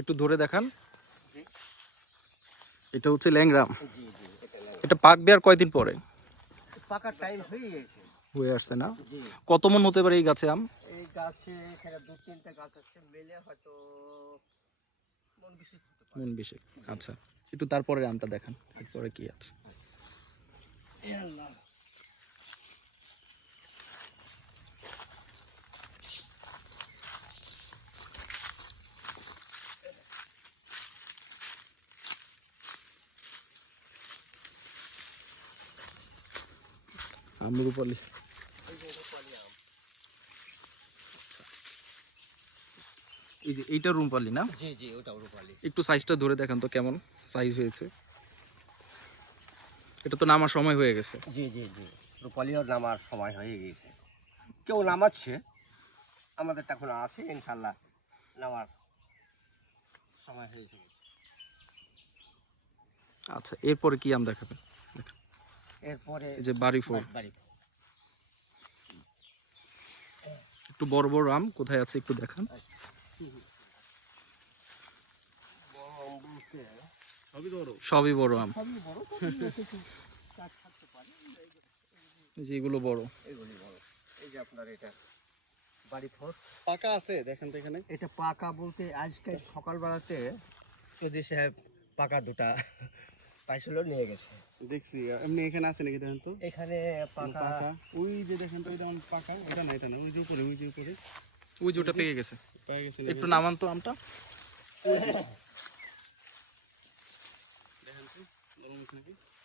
একটু ধরে দেখান। এটা হচ্ছে ল্যাংরাম এটা পাকবে আর কয়দিন পরে? পাকার টাইম হয়ে গেছে। হয়ে আসছে না? কত মন হতে পারে এই গাছে আম? এই গাছে এখানে দু তিনটা গাছ আছে মিলে হয়তো মন বেশি মন বিশেষ। আচ্ছা একটু তারপরে আমটা দেখান এরপরে কি আছে? আল্লাহ। যে রূপালি আম। এই যে এইটা রুমপালি না? জি জি ওটাও রূপালি। একটু সাইজটা ধরে দেখান তো কেমন সাইজ হয়েছে। এটা তো নামার সময় হয়ে গেছে। জি জি জি রূপালিও নামার সময় হয়ে গেছে। কেউ নামাচ্ছে আমাদের এখন আছে ইনশাল্লাহ নামার সময় হয়ে যাবে। আচ্ছা এরপরে কি আম দেখাবেন? এরপরে যে বাড়ি ফোর। একটু বড় বড় আম কোথায় আছে একটু দেখান। সবই বড়। আম। সবই বড় এগুলো বড়। এই যে আপনার এটা বাড়ি ফোর। পাকা আছে দেখেন তো এখানে। এটা পাকা বলতে আজকে সকালবেলাতে চৌধুরী সাহেব পাকা দুটা পাইছিল নিয়ে গেছে। দেখছি এমনি এখানে আছে নাকি দেখেন তো? এখানে পাকা ওই যে দেখেন তো যেমন পাকা ওটা না এটা না ওই যে উপরে ওই যে উপরে। ওই যে ওটা পেয়ে গেছে। পেয়ে গেছে একটু নামান তো আমটা।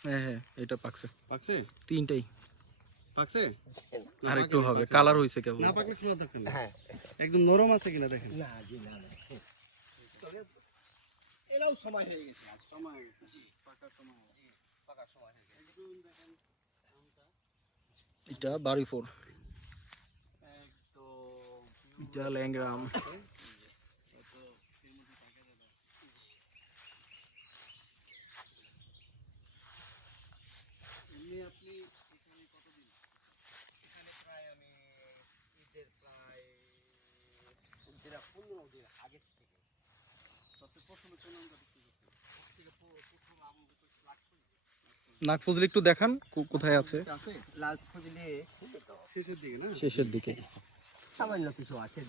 হ্যাঁ হ্যাঁ এটা পাকছে। পাকছে? তিনটাই। পাকছে? আর একটু হবে কালার হয়েছে কেবল। না পাকলে খোলা দরকার হ্যাঁ। একদম নরম আছে কিনা দেখেন? না জি না না। তবে এরাও সময় হয়ে গেছে আজ সময় হয়ে গেছে। জি পাকার সময়। জি পাকার সময় হয়ে গেছে। একদম দেখেন এটা বাড়ি ফোর একদম এটা ল্যাংরাম কত এর মধ্যে পাকা যাবে এমনি আপনি এখানে কতদিন এখানে প্রায় আমি ঈদের প্রায় দিনা পনেরো দিন আগের থেকে সবচেয়ে প্রথমে কোন আমটা বিক্রি করছেন থেকে প- প্রথম আম হচ্ছে লাখ নাক ফজলি একটু দেখান কোথায় আছে? শেষের দিকে। সামান্য কিছু আছে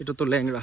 এটা তো ল্যাংড়া।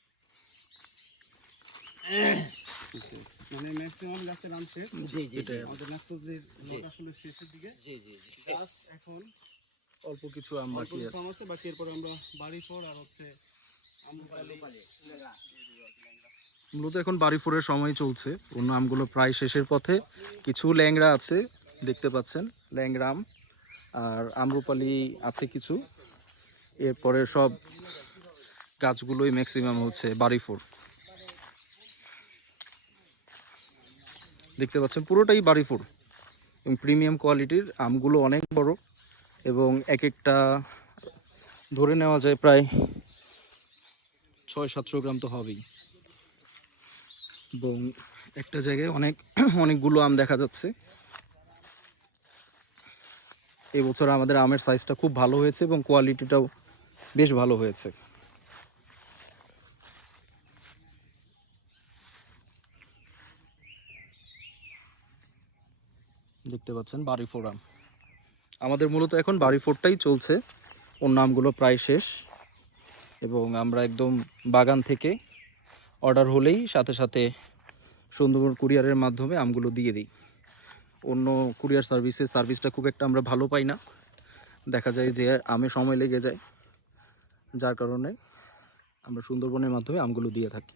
মানে ম্যাক্সিমাম গাছের আম শেষ জি জি। আমাদের নাকসুবজির লট আসলে শেষের দিকে। জি জি জি। এখন অল্প কিছু আম বাকি আছে আম আছে। বাকি এরপরে আমরা বাড়ি ফোর আর হচ্ছে মূলত এখন বাড়ি ফোরের সময় চলছে। অন্য আমগুলো প্রায় শেষের পথে। কিছু ল্যাংড়া আছে দেখতে পাচ্ছেন ল্যাংরাম আর আমরুপালি আছে কিছু। এরপরে সব গাছগুলোই ম্যাক্সিমাম হচ্ছে বাড়ি ফোর দেখতে পাচ্ছেন, পুরোটাই বাড়ি ফোর এবং প্রিমিয়াম কোয়ালিটির আমগুলো অনেক বড় এবং এক একটা ধরে নেওয়া যায় প্রায় ছয় সাতশো গ্রাম তো হবেই। এবং একটা জায়গায় অনেক, অনেকগুলো আম দেখা যাচ্ছে। এবছর আমাদের আমের সাইজটা খুব ভালো হয়েছে এবং কোয়ালিটিটাও বেশ ভালো হয়েছে। দেখতে পাচ্ছেন, বাড়ি ফোর আম আমাদের মূলত এখন বাড়ি ফোরটাই চলছে। ওর আমগুলো প্রায় শেষ। এবং আমরা একদম বাগান থেকে অর্ডার হলেই সাথে সাথে সুন্দরবন কুরিয়ারের মাধ্যমে আমগুলো দিয়ে দিই। অন্য কুরিয়ার সার্ভিসের সার্ভিসটা খুব একটা আমরা ভালো পাই না। দেখা যায় যে আমে সময় লেগে যায়। যার কারণে আমরা সুন্দরবনের মাধ্যমে আমগুলো দিয়ে থাকি।